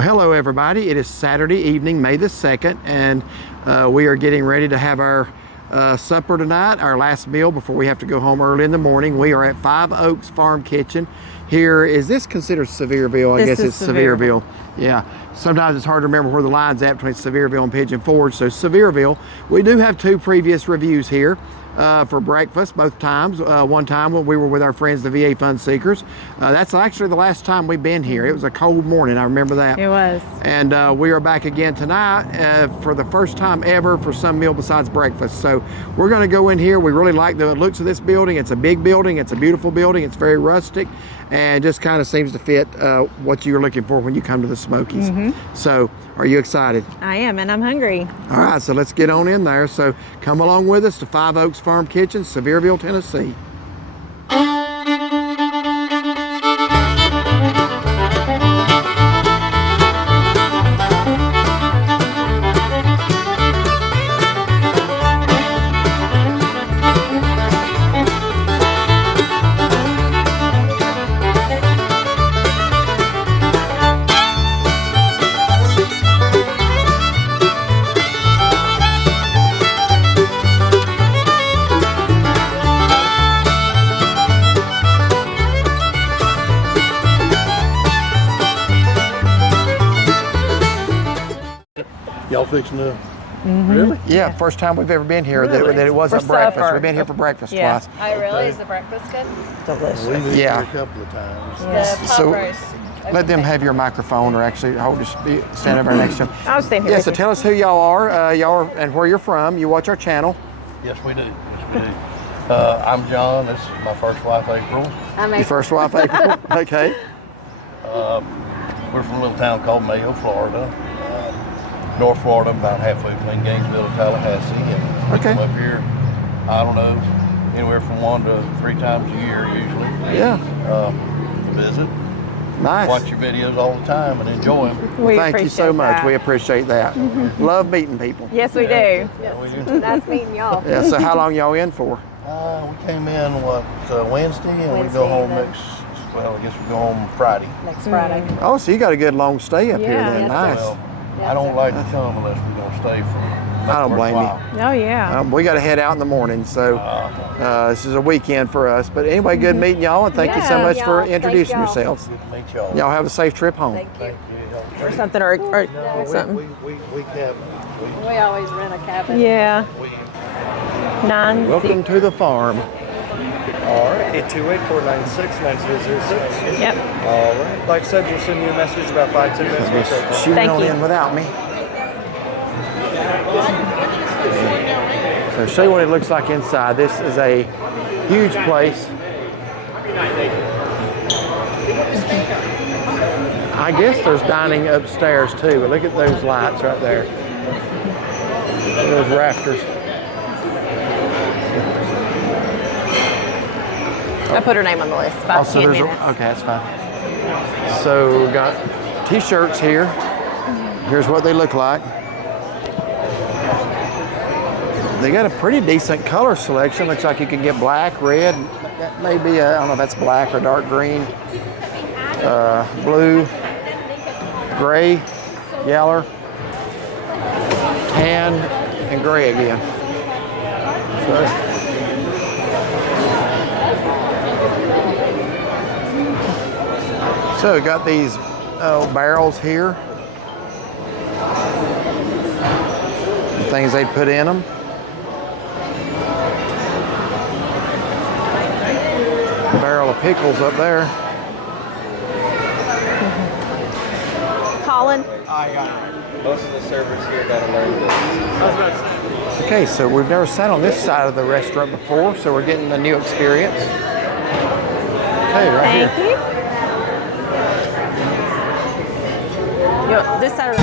Well, hello everybody. It is Saturday evening, May the 2nd, and we are getting ready to have our supper tonight, our last meal before we have to go home early in the morning. We are at Five Oaks Farm Kitchen. Here, is this considered Sevierville? I guess it's Sevierville. Yeah. Sometimes it's hard to remember where the line's at between Sevierville and Pigeon Forge. So Sevierville, we do have two previous reviews here. For breakfast both times. One time when we were with our friends, the VA Fund Seekers. That's actually the last time we've been here. It was a cold morning, I remember that. It was. And we are back again tonight for the first time ever for some meal besides breakfast. So we're gonna go in here. We really like the looks of this building. It's a big building, it's a beautiful building, it's very rustic, and just kind of seems to fit what you're looking for when you come to the Smokies. So, are you excited? I am, and I'm hungry. All right, so let's get on in there. So come along with us to Five Oaks Farm Kitchen, Sevierville, Tennessee. Y'all fixing to, really? Yeah, first time we've ever been here that it wasn't For breakfast. supper. We've been here for breakfast Yeah. twice. Oh, really? Is the breakfast good? Delicious. We've been Yeah. here a couple of times. The pub So, roast. Let them have your microphone, or actually stand over next to them. I'll stand here. Yeah, with so you. tell us who y'all are, and where you're from. You watch our channel. Yes, we do. Yes, we do. I'm John. This is my first wife, April. Your first wife, April. Okay. We're from a little town called Mayo, Florida. North Florida, about halfway between Gainesville and Tallahassee. And we Okay. come up here, I don't know, anywhere from 1 to 3 times a year usually. Yeah. Visit. Nice. Watch your videos all the time and enjoy them. We Thank you so appreciate much. that. We appreciate that. Love meeting people. Yes, we do. We do. Nice meeting y'all. Yeah. So how long y'all in for? We came in, Wednesday, and we Wednesday, go home then. I guess we go home Friday. Next Friday. Oh, so you got a good long stay up here Yeah. then. Yes, Nice. Well, Yes, I don't sir. like to come unless we're going to stay for I don't blame you. Oh, yeah. We got to head out in the morning, so this is a weekend for us. But anyway, good meeting y'all, and thank you so Yeah. much for Y'all, introducing thank y'all. yourselves. Good to meet y'all. Y'all have a safe trip home. Thank you. Thank you. Or something, or No, something. we cabin. We always rent a cabin. Yeah. We 9 Welcome to the farm. All right, 828-496-9006. Yep. All right. Like I said, we'll send you a message about 5-10 minutes. We'll take Shooting Thank on you. in without me. So show you what it looks like inside. This is a huge place. I guess there's dining upstairs too, but look at those lights right there. Those rafters. I put her name on the list. 5 Also, 10 there's minutes. okay, that's fine. So we got t-shirts here. Here's what they look like. They got a pretty decent color selection. Looks like you can get black, red, that may be, I don't know if that's black or dark green, blue, gray, yellow, tan, and gray again. So we got these barrels here. Things they'd put in them. Barrel of pickles up there. Colin? Most of the servers here got to learn this. Okay, so we've never sat on this side of the restaurant before, so we're getting a new experience. Okay, right here. Thank you. Yo, this side of the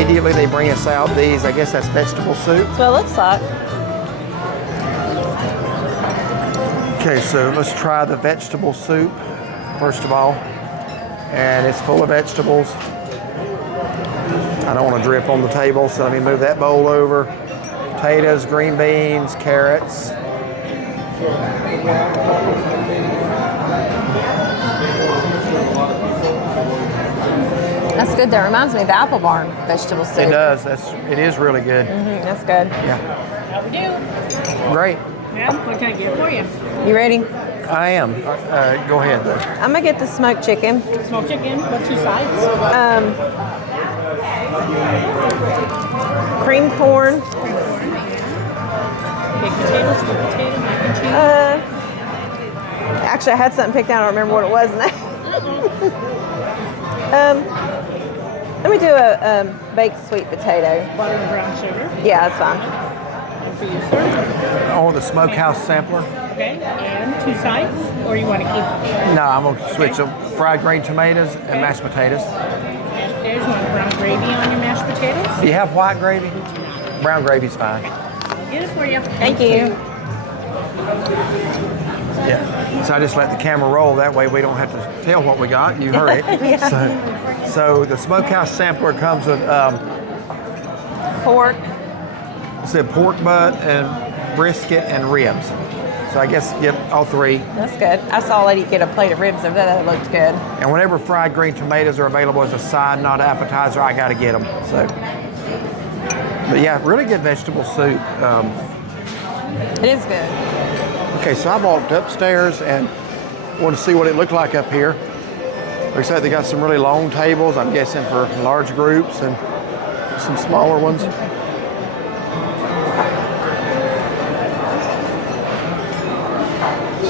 immediately they bring us out these, I guess that's vegetable soup. That's what it looks like. Okay, so let's try the vegetable soup, first of all. And it's full of vegetables. I don't want to drip on the table, so let me move that bowl over. Potatoes, green beans, carrots. That's good. That reminds me of the Apple Barn vegetable soup. It does. It is really good. That's good. Yeah. How we do? Great. Yeah, what can I get for you? You ready? I am. Go ahead, though. I'm gonna get the smoked chicken. Smoked chicken. What's your sides? Cream corn. Baked potatoes, sweet potato, mac and cheese. Actually, I had something picked out. I don't remember what it was now. Let me do a baked sweet potato. Butter and brown sugar. Yeah, that's fine. And for you, sir. Oh, the smokehouse sampler. Okay. And two sides, or you want to keep No, I'm gonna switch them. Fried green tomatoes and mashed potatoes. mashed potatoes? You want brown gravy on your mashed potatoes? Do you have white gravy? Brown gravy's fine. Get it for you. Thank you. Yeah. So I just let the camera roll. That way we don't have to tell what we got. You heard it. So the smokehouse sampler comes with Pork. pork butt and brisket and ribs. So I guess get all three. That's good. I saw a lady get a plate of ribs over there. That looked good. And whenever fried green tomatoes are available as a side, not appetizer, I got to get them. So, but yeah, really good vegetable soup. It is good. Okay, so I walked upstairs and wanted to see what it looked like up here. Looks like they got some really long tables, I'm guessing for large groups, and some smaller ones.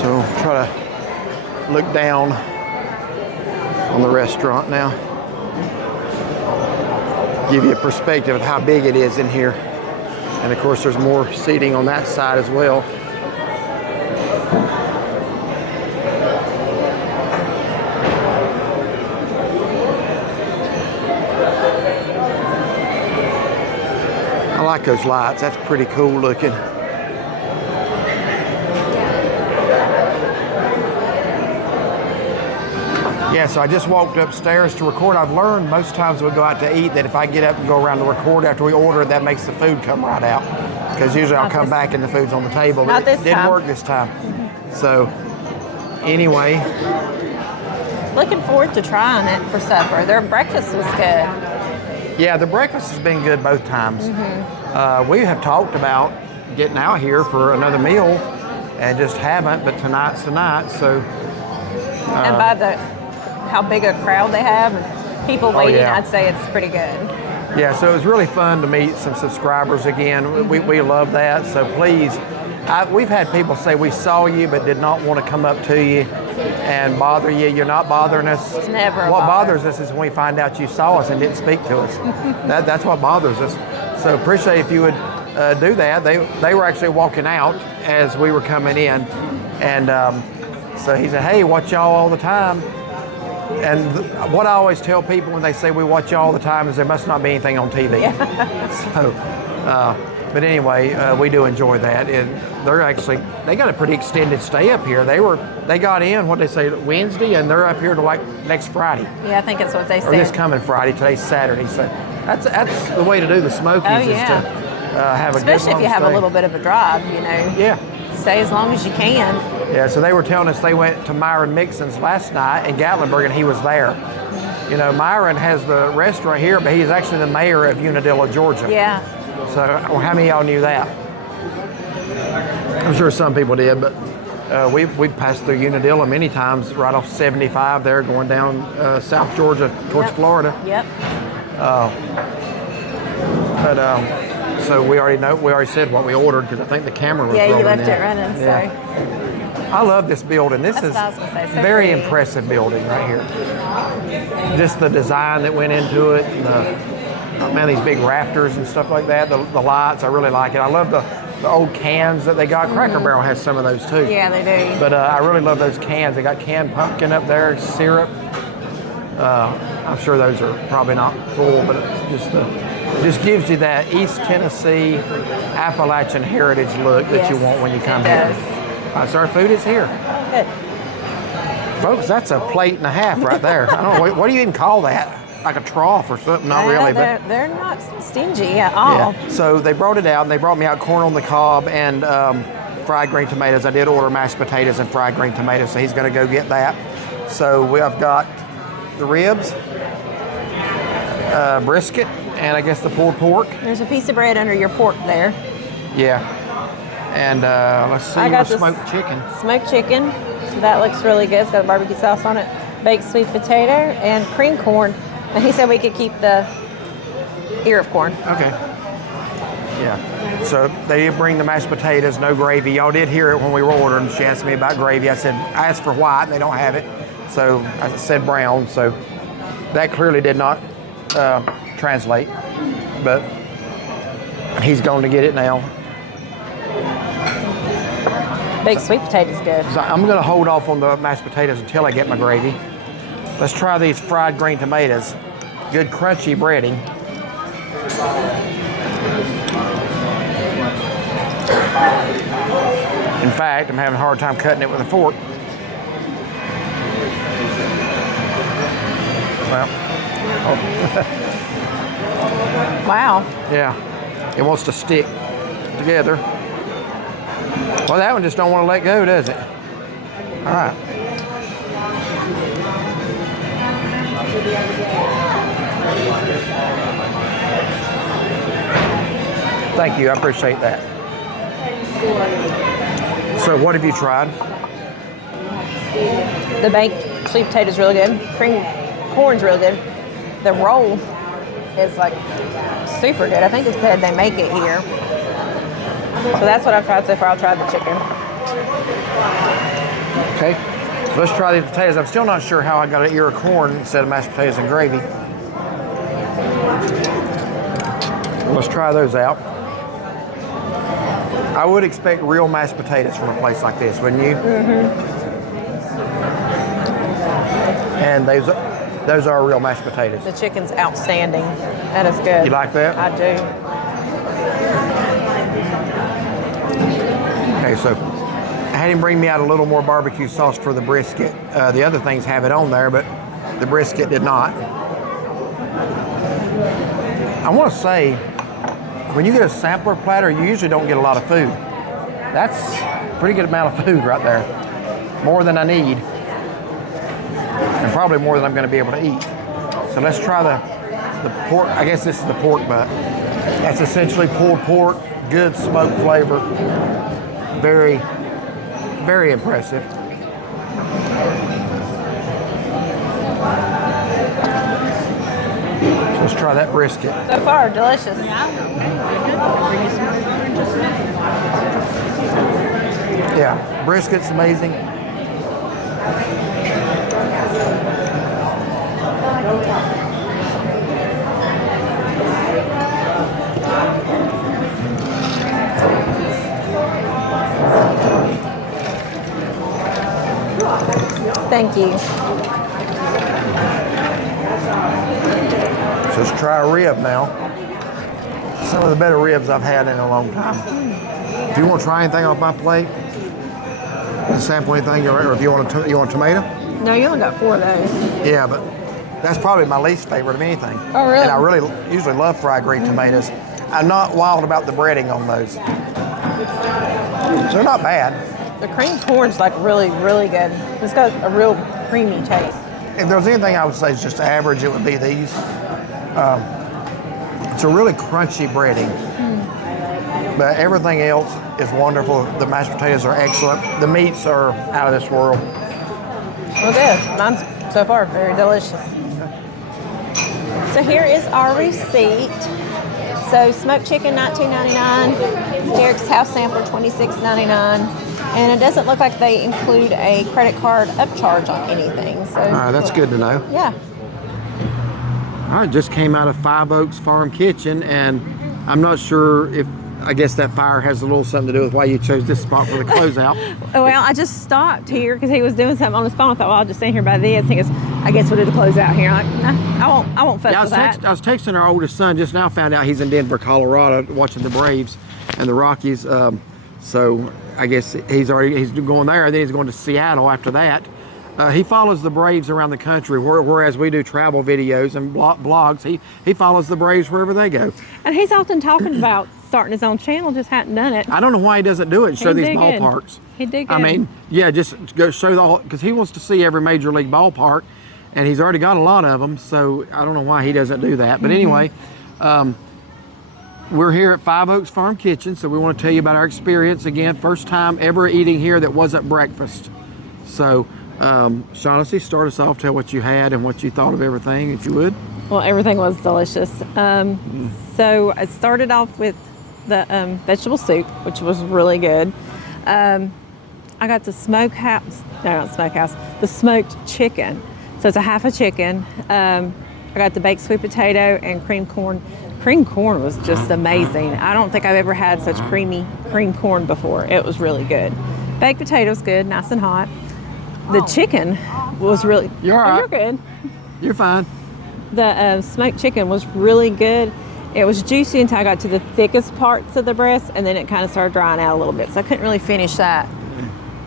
So try to look down on the restaurant now. Give you a perspective of how big it is in here. And of course there's more seating on that side as well. I like those lights. That's pretty cool looking. Yeah, so I just walked upstairs to record. I've learned most times we go out to eat that if I get up and go around to record after we order, that makes the food come right out. Because usually I'll come back and the food's on the table. Not But this it didn't time. work this time. So anyway, Looking forward to trying it for supper. Their breakfast was good. yeah, the breakfast has been good both times. We have talked about getting out here for another meal and just haven't, but tonight's the night. So And by how big a crowd they have and people waiting, yeah. I'd say it's pretty good. yeah, so it was really fun to meet some subscribers again. We love that. So please, we've had people say we saw you but did not want to come up to you and bother you. You're not bothering us. It's never a What bother. bothers us is when we find out you saw us and didn't speak to us. That's what bothers us. So appreciate if you would do that. They were actually walking out as we were coming in, and so he said, "Hey, watch y'all all the time." And what I always tell people when they say we watch y'all all the time is there must not be anything on TV. So, but anyway, we do enjoy that. And they got a pretty extended stay up here. They got in, what they say, Wednesday, and they're up here to like next Friday. Yeah, I think that's what they Or this said. coming Friday. Today's Saturday. So that's the way to do the Smokies Oh, is yeah. to have a good Especially if long you have a stay. little bit of a drive, you know. Yeah. Stay as long as you can. Yeah, so they were telling us they went to Myron Mixon's last night in Gatlinburg and he was there. You know, Myron has the restaurant here, but he's actually the mayor of Unadilla, Georgia. Yeah. So how many of y'all knew that? I'm sure some people did, but we've passed through Unadilla many times right off 75 there going down South Georgia towards Yep. Florida. Yep. So we already said what we ordered because I think the camera was Yeah, you rolling left in. it running, Yeah. I love this building. This That's is what I was gonna say, so very pretty. impressive building right here. Just the design that went into it, and these big rafters and stuff like that. The lights, I really like it. I love the old cans that they got. Cracker Barrel has some of those too. Yeah, they do. But I really love those cans. They got canned pumpkin up there, syrup. I'm sure those are probably not full, but it's just the Just gives you that East Tennessee Appalachian heritage look that you Yes, want when you come it here. does. All right, so our food is here. Good. Folks, that's a plate and a half right there. I don't know, what do you even call that? Like a trough or something? Not really, but they're not stingy at all. yeah. So they brought it out, and they brought me out corn on the cob and fried green tomatoes. I did order mashed potatoes and fried green tomatoes, so he's going to go get that. So I've got the ribs, brisket, and I guess the pulled pork. There's a piece of bread under your pork there. Yeah. And let's see, I got the this smoked chicken. Smoked chicken. So that looks really good. It's got barbecue sauce on it. Baked sweet potato and cream corn. And he said we could keep the ear of corn. Okay. Yeah. So they did bring the mashed potatoes, no gravy. Y'all did hear it when we were ordering. She asked me about gravy. I asked for white, and they don't have it. So I said brown. So that clearly did not translate. But he's going to get it now. Baked sweet potato's good. So I'm going to hold off on the mashed potatoes until I get my gravy. Let's try these fried green tomatoes. Good crunchy breading. In fact, I'm having a hard time cutting it with a fork. Well, Wow. yeah, it wants to stick together. Well, that one just don't want to let go, does it? All right. Thank you, I appreciate that. So what have you tried? The baked sweet potato's really good. Cream corn's really good. The roll is like super good. I think it said they make it here. So that's what I've tried so far. I'll try the chicken. Okay, so let's try these potatoes. I'm still not sure how I got an ear of corn instead of mashed potatoes and gravy. Let's try those out. I would expect real mashed potatoes from a place like this, wouldn't you? Mm-hmm. And those are real mashed potatoes. The chicken's outstanding. That is good. You like that? I do. Okay, so I had him bring me out a little more barbecue sauce for the brisket. The other things have it on there, but the brisket did not. I want to say, when you get a sampler platter, you usually don't get a lot of food. That's a pretty good amount of food right there. More than I need. And probably more than I'm going to be able to eat. So let's try the pork. I guess this is the pork butt. That's essentially pulled pork, good smoke flavor. Very, very impressive. So let's try that brisket. So far, delicious. Yeah, brisket's amazing. Thank you. So let's try a rib now. Some of the better ribs I've had in a long time. If you want to try anything off my plate, sample anything, or if you want a tomato? No, you only got 4 of those. Yeah, but that's probably my least favorite of anything. Oh, really? And I really usually love fried green tomatoes. I'm not wild about the breading on those. So they're not bad. The cream corn's like really, really good. It's got a real creamy taste. If there's anything I would say is just average, it would be these. It's a really crunchy breading. But everything else is wonderful. The mashed potatoes are excellent. The meats are out of this world. Well, good. Mine's so far very delicious. So here is our receipt. So smoked chicken, $19.99. Derek's house sampler, $26.99. And it doesn't look like they include a credit card upcharge on anything. So All right, that's good to know. Yeah. I just came out of Five Oaks Farm Kitchen, and I'm not sure if I guess that fire has a little something to do with why you chose this spot for the closeout. Well, I just stopped here because he was doing something on his phone. I thought, well, I'll just stand here by this. He goes, I guess we'll do the closeout here. I'm like, nah, I won't fuss with that. I was texting our oldest son just now, found out he's in Denver, Colorado, watching the Braves and the Rockies. So I guess he's going there, and then he's going to Seattle after that. He follows the Braves around the country, whereas we do travel videos and blogs. He follows the Braves wherever they go. And he's often talking about starting his own channel, just hadn't done it. I don't know why he doesn't do it and show these did good. ballparks. He did good. I mean, yeah, just go show the whole, because he wants to see every major league ballpark, and he's already got a lot of them, so I don't know why he doesn't do that. But anyway, we're here at Five Oaks Farm Kitchen, so we want to tell you about our experience. Again, first time ever eating here that wasn't breakfast. So, Shaughnessy, start us off, tell what you had and what you thought of everything, if you would. Well, everything was delicious. So I started off with the vegetable soup, which was really good. I got the the smoked chicken. So it's a half a chicken. I got the baked sweet potato and cream corn. Cream corn was just amazing. I don't think I've ever had such creamy cream corn before. It was really good. Baked potatoes, good, nice and hot. The chicken was really... You're all right. You're good. You're fine. The smoked chicken was really good. It was juicy until I got to the thickest parts of the breast, and then it kind of started drying out a little bit. So I couldn't really finish that.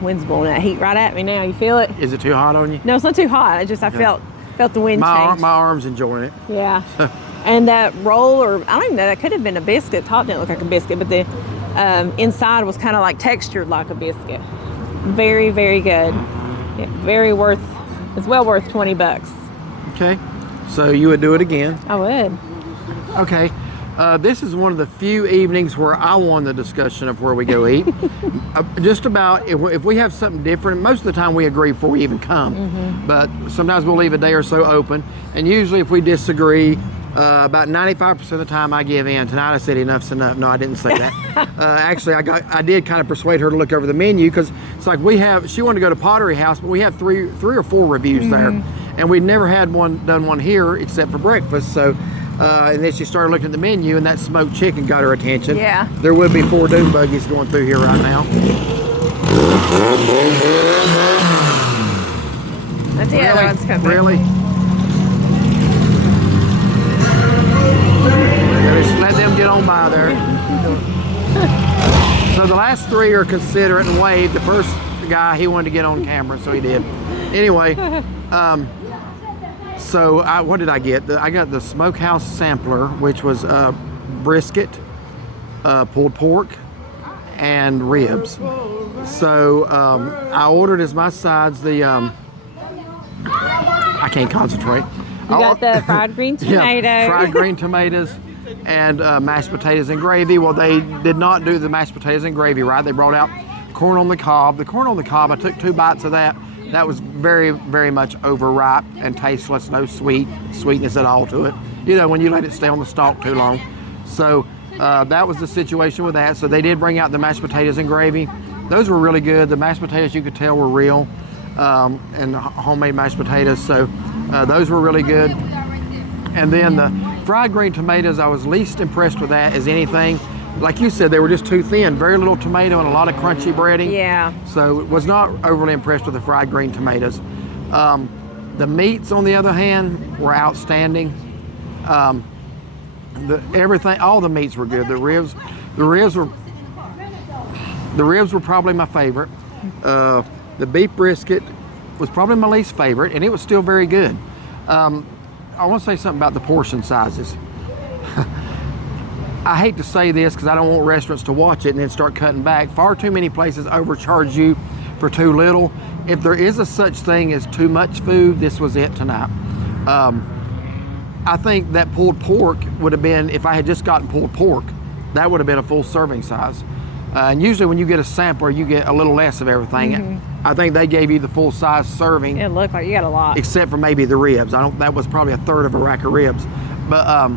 Wind's blowing that heat right at me now. You feel it? Is it too hot on you? No, it's not too hot. I felt the wind change. My arm's enjoying it. Yeah. And that roll, or I don't even know, that could have been a biscuit. Top didn't look like a biscuit, but the inside was kind of like textured like a biscuit. Very, very good. Yeah, it's well worth 20 bucks. Okay, so you would do it again? I would. Okay, this is one of the few evenings where I won the discussion of where we go eat. Just about, if we have something different, most of the time we agree before we even come, but sometimes we'll leave a day or so open, and usually if we disagree, about 95% of the time I give in. Tonight I said enough's enough. No, I didn't say that. Actually, I did kind of persuade her to look over the menu, because it's like she wanted to go to Pottery House, but we have three or four reviews there, and we'd never had done one here except for breakfast. So, and then she started looking at the menu, and that smoked chicken got her attention. Yeah. There would be 4 dune buggies going through here right now. That's the other one's coming. Really? Just let them get on by there. So the last 3 are considerate and waved. The first guy, he wanted to get on camera, so he did. Anyway, so what did I get? I got the Smokehouse Sampler, which was brisket, pulled pork, and ribs. So I ordered as my sides the, I can't concentrate. You got the fried green tomato. Yeah, fried green tomatoes and mashed potatoes and gravy. Well, they did not do the mashed potatoes and gravy right. They brought out corn on the cob. The corn on the cob, I took 2 bites of that. That was very, very much overripe and tasteless. No sweetness at all to it. You know, when you let it stay on the stalk too long. So that was the situation with that. So they did bring out the mashed potatoes and gravy. Those were really good. The mashed potatoes, you could tell, were real and homemade mashed potatoes. So those were really good. And then the fried green tomatoes, I was least impressed with that as anything. Like you said, they were just too thin. Very little tomato and a lot of crunchy breading. Yeah. So was not overly impressed with the fried green tomatoes. The meats, on the other hand, were outstanding. All the meats were good. The ribs were probably my favorite. The beef brisket was probably my least favorite, and it was still very good. I want to say something about the portion sizes. I hate to say this because I don't want restaurants to watch it and then start cutting back. Far too many places overcharge you for too little. If there is a such thing as too much food, this was it tonight. I think that pulled pork would have been, if I had just gotten pulled pork, that would have been a full serving size. And usually when you get a sampler, you get a little less of everything. I think they gave you the full size serving. It looked like you got a lot. Except for maybe the ribs. That was probably a third of a rack of ribs. But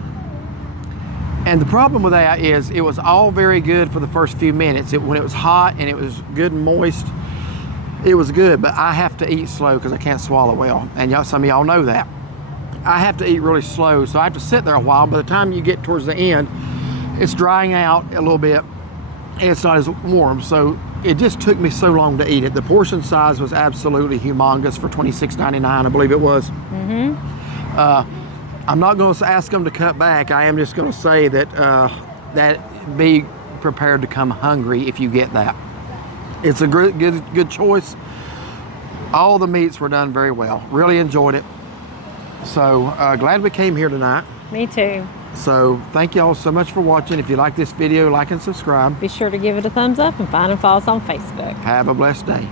and the problem with that is it was all very good for the first few minutes. When it was hot and it was good and moist, it was good. But I have to eat slow because I can't swallow well. And some of y'all know that. I have to eat really slow, so I have to sit there a while. By the time you get towards the end, it's drying out a little bit. It's not as warm, so it just took me so long to eat it. The portion size was absolutely humongous for $26.99, I believe it was. I'm not going to ask them to cut back. I am just going to say that that be prepared to come hungry if you get that. It's a good choice. All the meats were done very well. Really enjoyed it. So glad we came here tonight. Me too. So thank you all so much for watching. If you like this video, like and subscribe. Be sure to give it a thumbs up and find and follow us on Facebook. Have a blessed day.